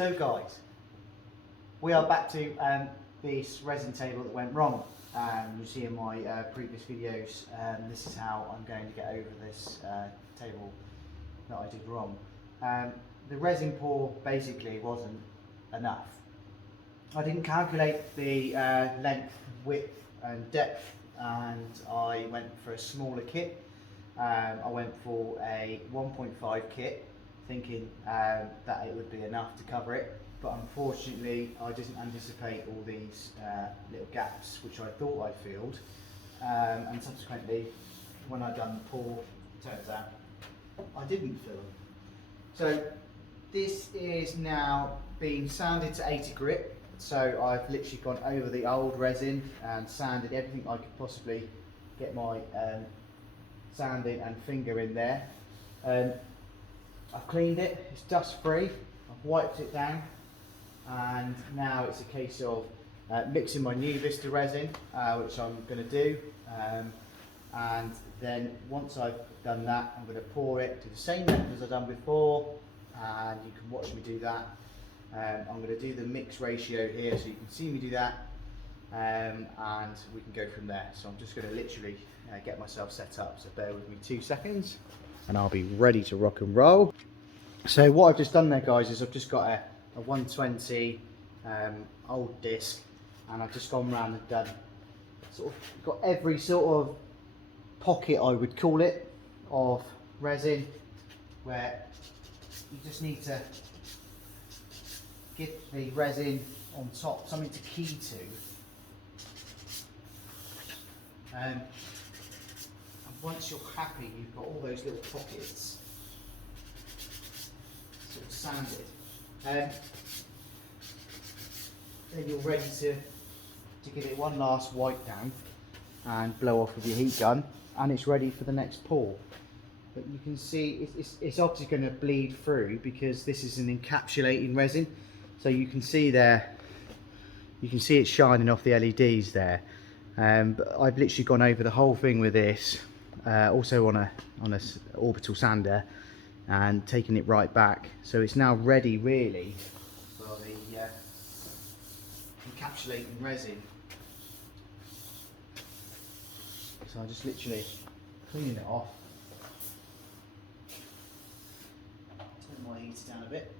So guys, we are back to this resin table that went wrong. You see in my previous videos, this is how I'm going to get over this table that I did wrong. The resin pour basically wasn't enough. I didn't calculate the length, width and depth, and I went for a smaller kit. I went for a 1.5 kit, thinking that it would be enough to cover it, but unfortunately I didn't anticipate all these little gaps which I thought I filled, and subsequently when I done the pour, turns out I didn't fill them. So this is now being sanded to 80 grit, so I've literally gone over the old resin and sanded everything I could possibly get my sanding and finger in there. I've cleaned it, it's dust free, I've wiped it down, and now it's a case of mixing my new Vista resin, which I'm going to do, and then once I've done that I'm going to pour it to the same method as I've done before, and you can watch me do that. I'm going to do the mix ratio here so you can see me do that, and we can go from there. So I'm just going to literally get myself set up, so bear with me 2 seconds and I'll be ready to rock and roll. So what I've just done there guys is I've just got a 120 old disc, and I've just gone around and done got every sort of pocket, I would call it, of resin where you just need to give the resin on top something to key to, and once you're happy you've got all those little pockets sort of sanded, then you're ready to give it one last wipe down and blow off with your heat gun, and it's ready for the next pour. But you can see it's obviously going to bleed through because this is an encapsulating resin, so you can see there, you can see it shining off the LEDs there. But I've literally gone over the whole thing with this, also on a orbital sander, and taken it right back, so it's now ready really for the encapsulating resin. So I just literally cleaning it off, turn my heater down a bit,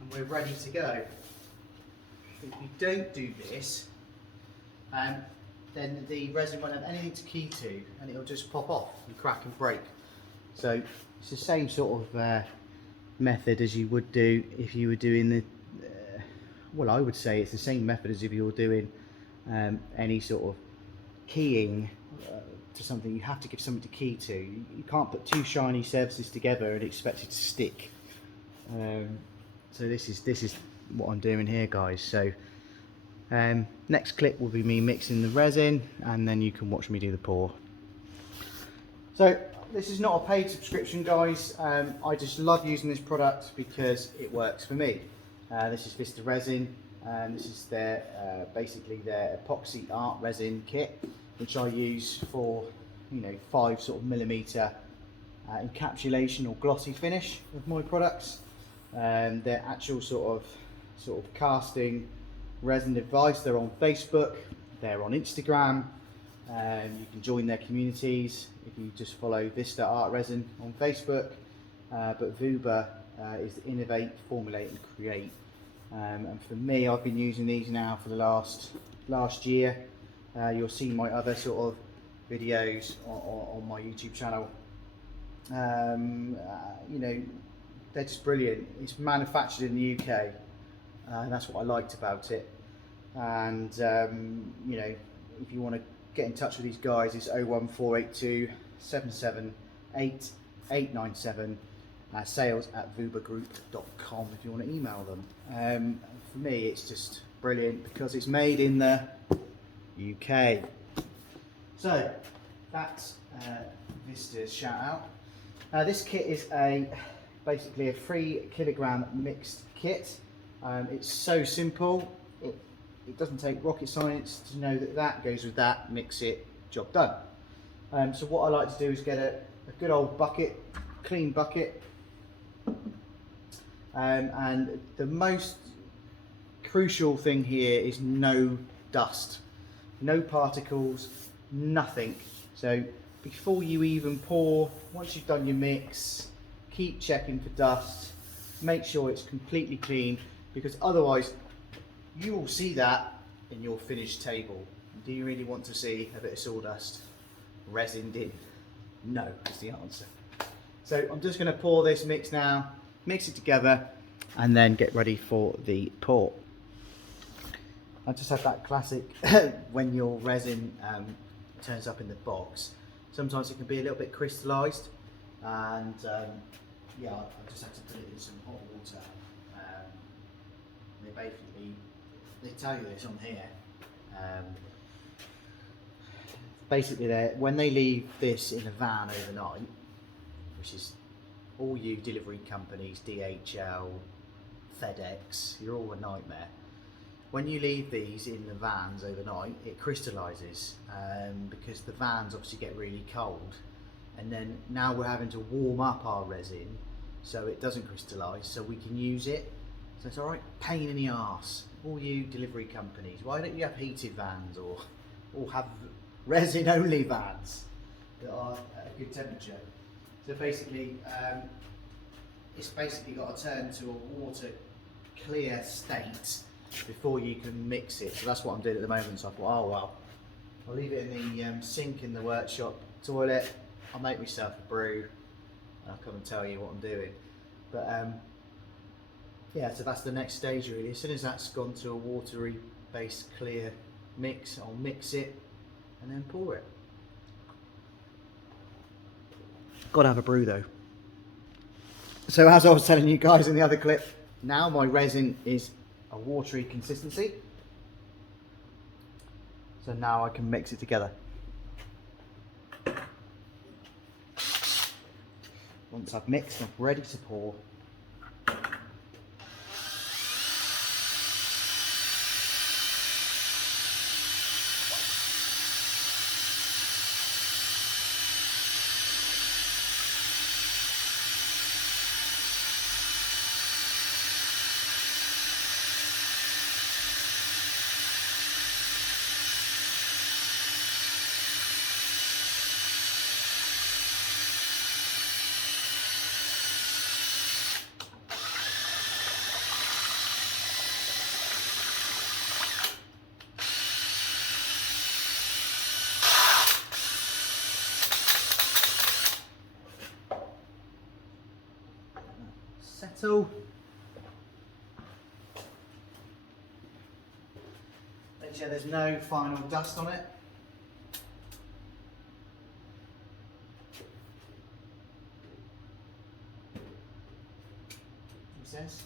and we're ready to go. If you don't do this, then the resin won't have anything to key to, and it'll just pop off and crack and break. So it's the same sort of method as you would do if you were doing the well, I would say it's the same method as if you were doing any sort of keying to something. You have to give something to key to. You can't put two shiny surfaces together and expect it to stick. So this is what I'm doing here guys. So next clip will be me mixing the resin, and then you can watch me do the pour. So this is not a paid subscription guys, I just love using this product because it works for me. This is Vista resin, and this is their basically their epoxy art resin kit, which I use for 5 sort of millimeter encapsulation or glossy finish of my products. Their actual sort of casting resin advice, they're on Facebook, they're on Instagram, you can join their communities if you just follow Vista Art Resin on Facebook, but Vuba is innovate, formulate and create, and for me I've been using these now for the last year. You'll see my other sort of videos on my YouTube channel. They're just brilliant. It's manufactured in the UK, and that's what I liked about it. And if you want to get in touch with these guys, it's 01482 778 897, sales@vubagroup.com if you want to email them. For me it's just brilliant because it's made in the UK. So that's Vista's shout out. This kit is basically a 3 kilogram mixed kit. It's so simple. It doesn't take rocket science to know that goes with that, mix it, job done. So what I like to do is get a good old bucket, clean bucket, and the most crucial thing here is no dust, no particles, nothing. So before you even pour, once you've done your mix, keep checking for dust, make sure it's completely clean, because otherwise you will see that in your finished table. Do you really want to see a bit of sawdust resined in? No, is the answer. So I'm just going to pour this mix now, mix it together, and then get ready for the pour. I just had that classic when your resin turns up in the box, sometimes it can be a little bit crystallized, and yeah, I just had to put it in some hot water. They tell you this on here. Basically, when they leave this in a van overnight, which is all you delivery companies, DHL, FedEx, you're all a nightmare. When you leave these in the vans overnight, it crystallises, because the vans obviously get really cold, and then now we're having to warm up our resin so it doesn't crystallise, so we can use it. So it's alright, pain in the arse. All you delivery companies, why don't you have heated vans, or have resin only vans that are at a good temperature? So basically, it's basically got to turn to a water clear state before you can mix it. So that's what I'm doing at the moment. So I thought, oh well, I'll leave it in the sink in the workshop toilet, I'll make myself a brew, and I'll come and tell you what I'm doing. But yeah, so that's the next stage really. As soon as that's gone to a watery based clear mix, I'll mix it and then pour it. Gotta have a brew though. So as I was telling you guys in the other clip, now my resin is a watery consistency. So now I can mix it together. Once I've mixed, I'm ready to pour. Settle. Make sure there's no final dust on it. He says.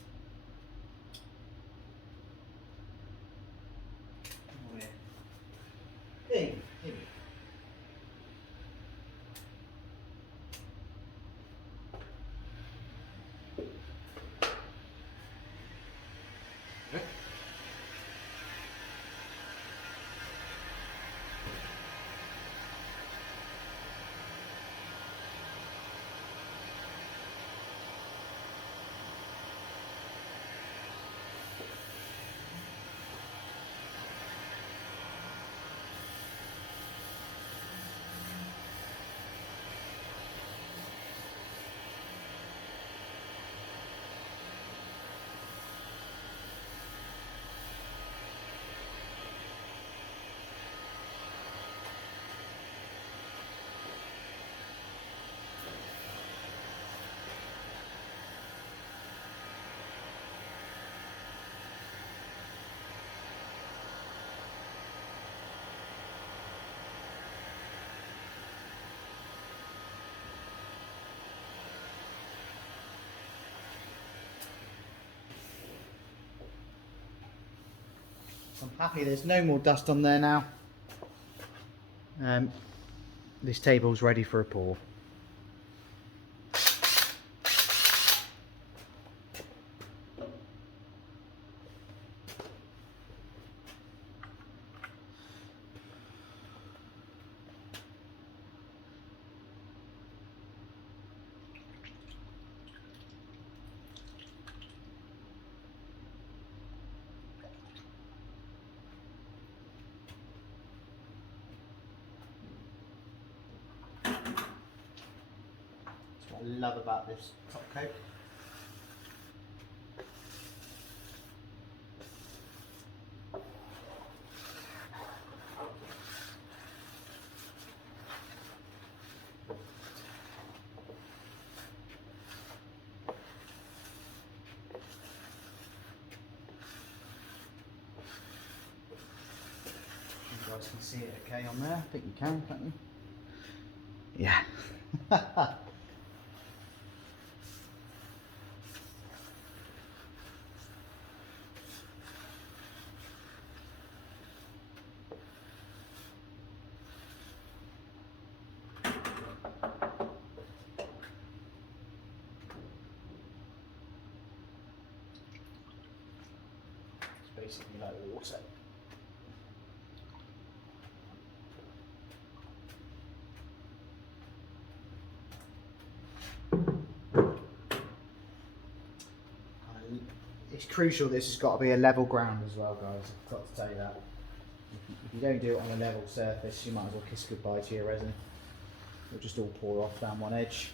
Oh, yeah. Here we go. I'm happy there's no more dust on there now. This table's ready for a pour. love about this top coat. You guys can see it okay on there. I think you can, can't you? Yeah. It's basically like water. It's crucial this has got to be a level ground as well, guys. I've got to tell you that. If you don't do it on a level surface, you might as well kiss goodbye to your resin. It'll just all pour off down one edge.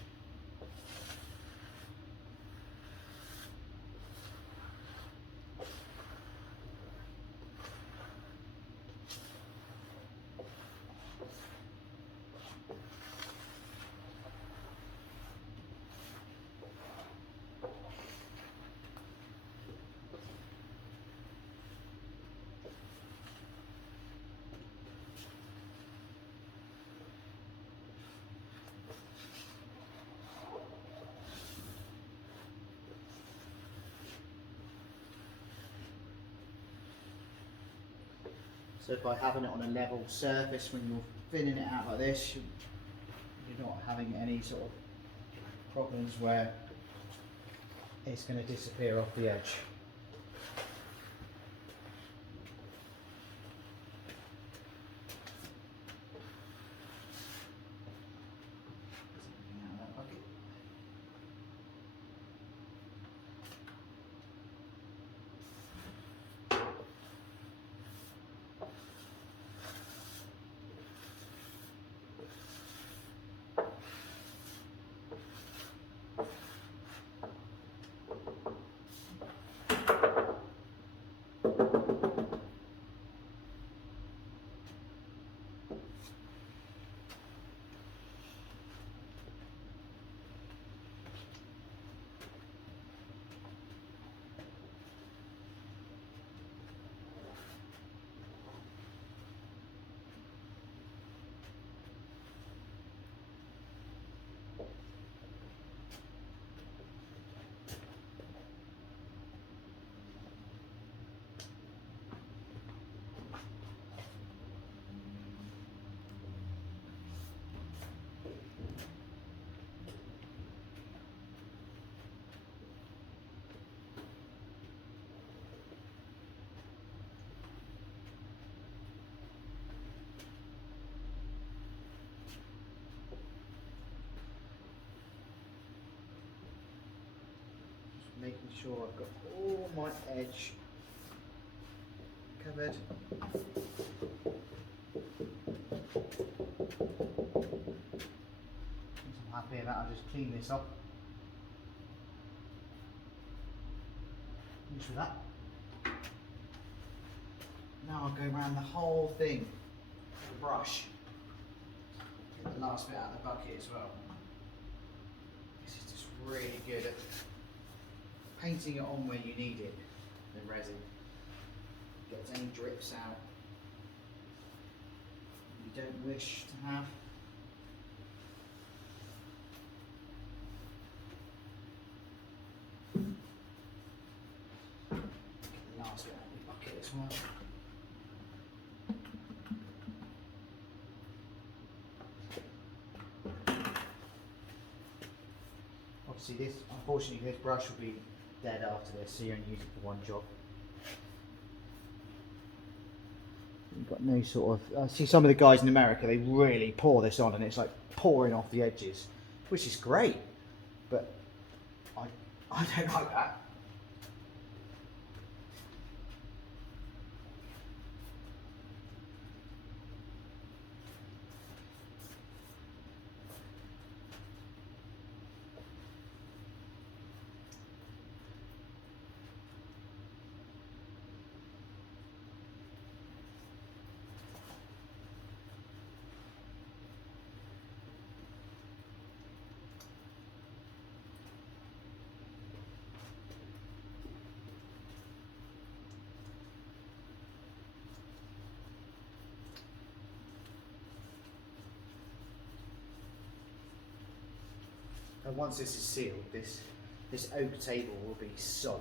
So by having it on a level surface, when you're thinning it out like this, you're not having any sort of problems where it's going to disappear off the edge. Making sure I've got all my edge covered. Once I'm happy with that, I'll just clean this up. Finish with that. Now I'll go around the whole thing with a brush. Get the last bit out of the bucket as well. This is just really good at painting it on where you need it, the resin. Gets any drips out you don't wish to have. Get the last bit out of the bucket as well. Obviously unfortunately this brush will be dead after this, so you only use it for one job. You've got no sort of, I see some of the guys in America, they really pour this on and it's like pouring off the edges, which is great, but I don't like that. And once this is sealed, this oak table will be solid.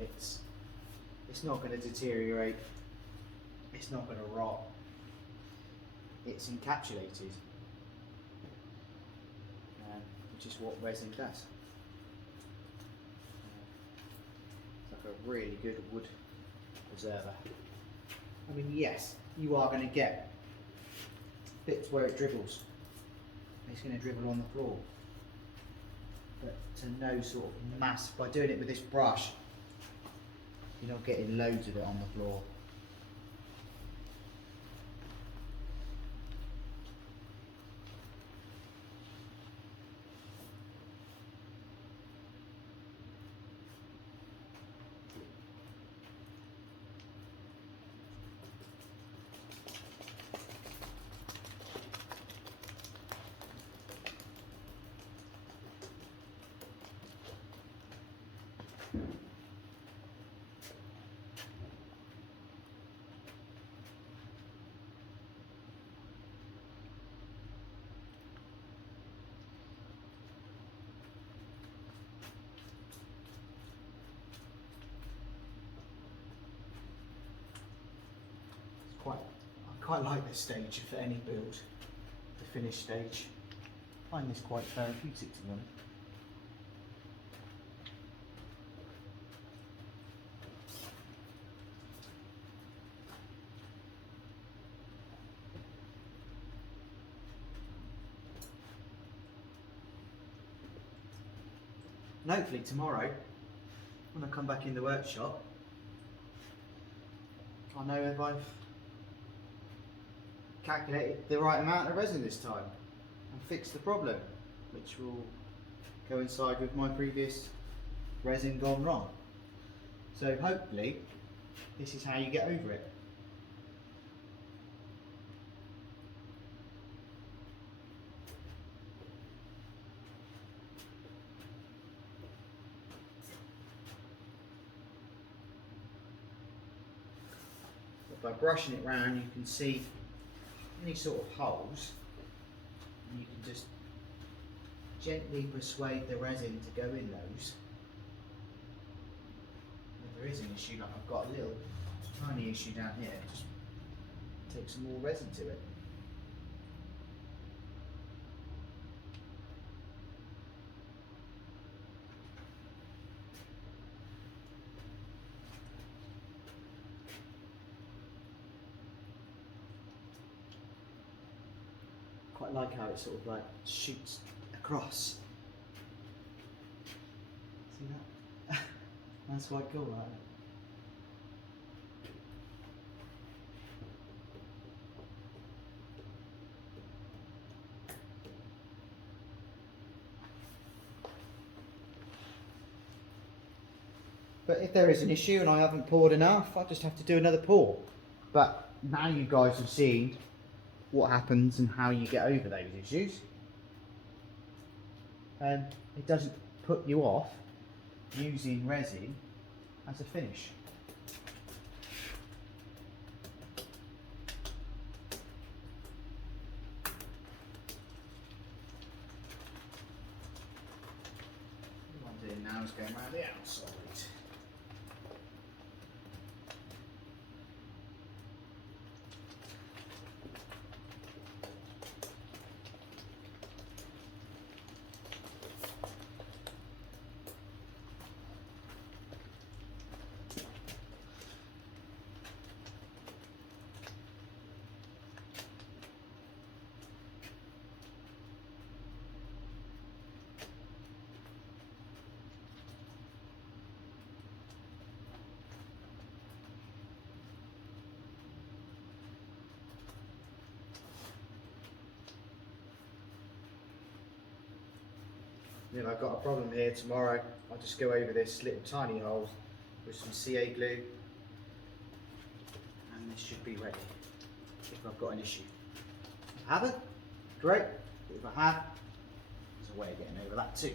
It's not going to deteriorate. It's not going to rot. It's encapsulated, which is what resin does. It's like a really good wood preserver. I mean, yes, you are going to get bits where it dribbles. It's going to dribble on the floor, but to no sort of mass. By doing it with this brush, you're not getting loads of it on the floor. I quite like this stage for any build, the finished stage. I find this quite therapeutic, to be honest. And hopefully tomorrow, when I come back in the workshop, I know if I've calculated the right amount of resin this time and fixed the problem, which will coincide with my previous resin gone wrong. So hopefully this is how you get over it. By brushing it round, you can see any sort of holes, and you can just gently persuade the resin to go in those. If there is an issue, like I've got a little tiny issue down here, just take some more resin to it. Quite like how it sort of like shoots across. See that? That's quite cool, right? But if there is an issue and I haven't poured enough, I just have to do another pour. But now you guys have seen what happens and how you get over those issues. And it doesn't put you off using resin as a finish. What I'm doing now is going around the outside. If I've got a problem here tomorrow, I'll just go over this little tiny hole with some CA glue and this should be ready if I've got an issue. If I haven't, great, but if I have, there's a way of getting over that too.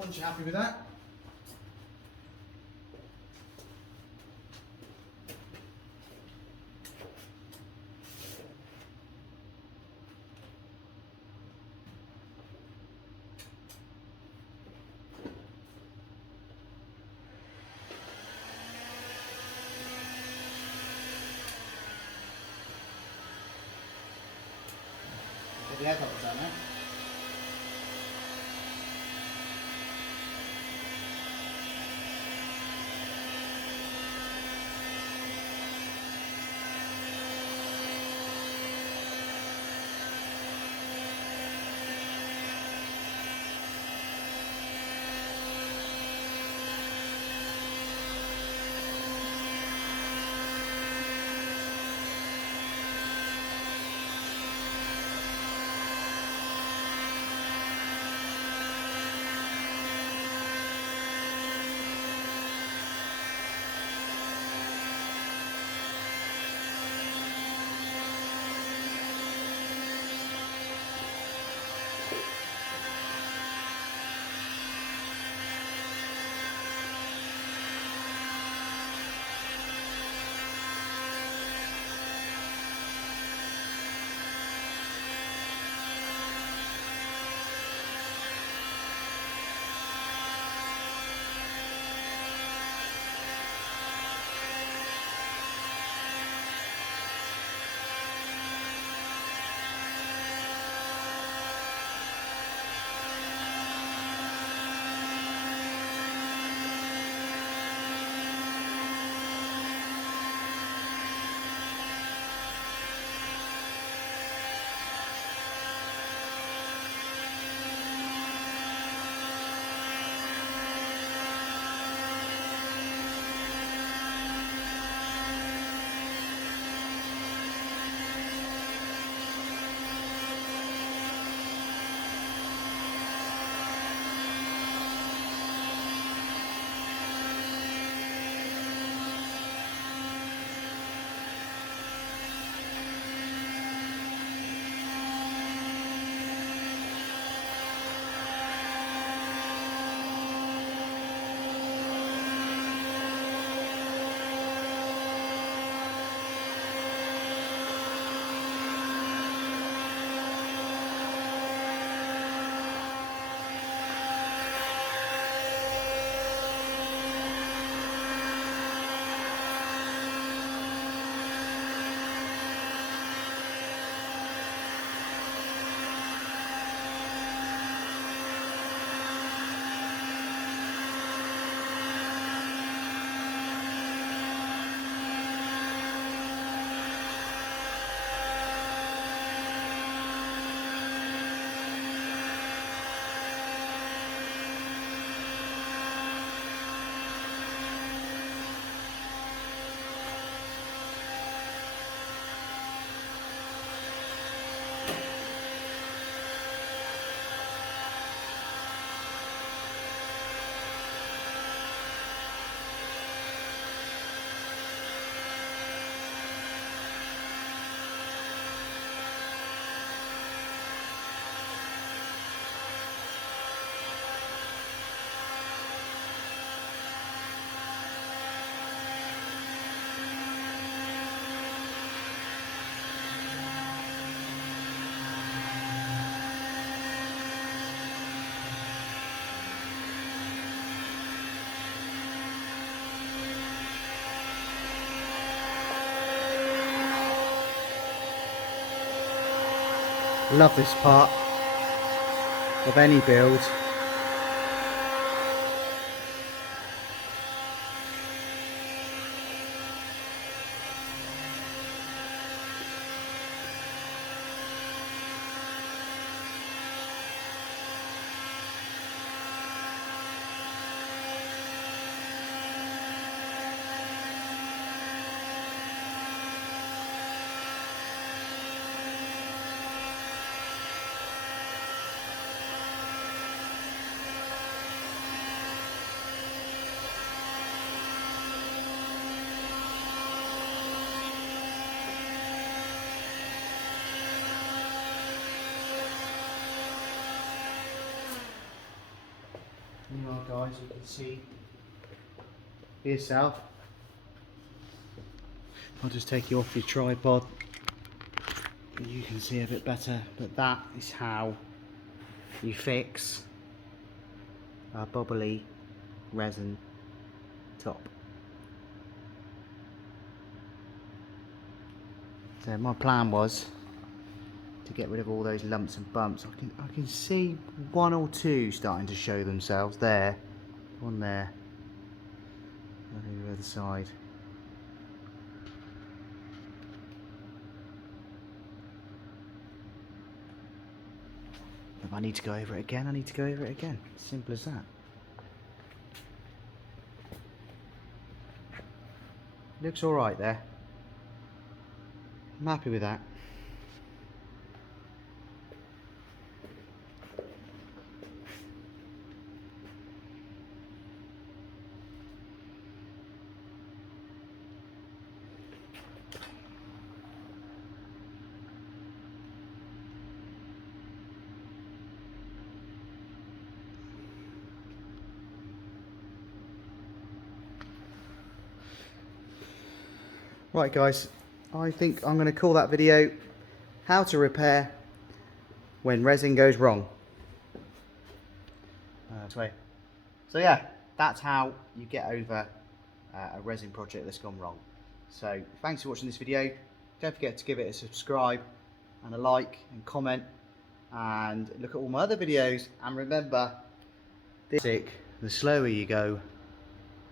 once you're happy with that, get the air bubbles out now. Love this part of any build. you are, guys, you can see for yourself. I'll just take you off your tripod, you can see a bit better, but that is how you fix a bubbly resin top. So my plan was to get rid of all those lumps and bumps. I can see one or two starting to show themselves there, on there, on the other side. If I need to go over it again, I need to go over it again. Simple as that. Looks alright there. I'm happy with that. Right guys, I think I'm going to call that video how to repair when resin goes wrong. So yeah, that's how you get over a resin project that's gone wrong. So thanks for watching this video. Don't forget to give it a subscribe and a like and comment, and look at all my other videos, and remember, the slower you go,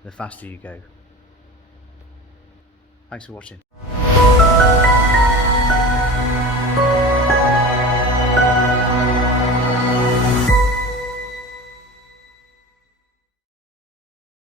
the faster you go. Thanks for watching.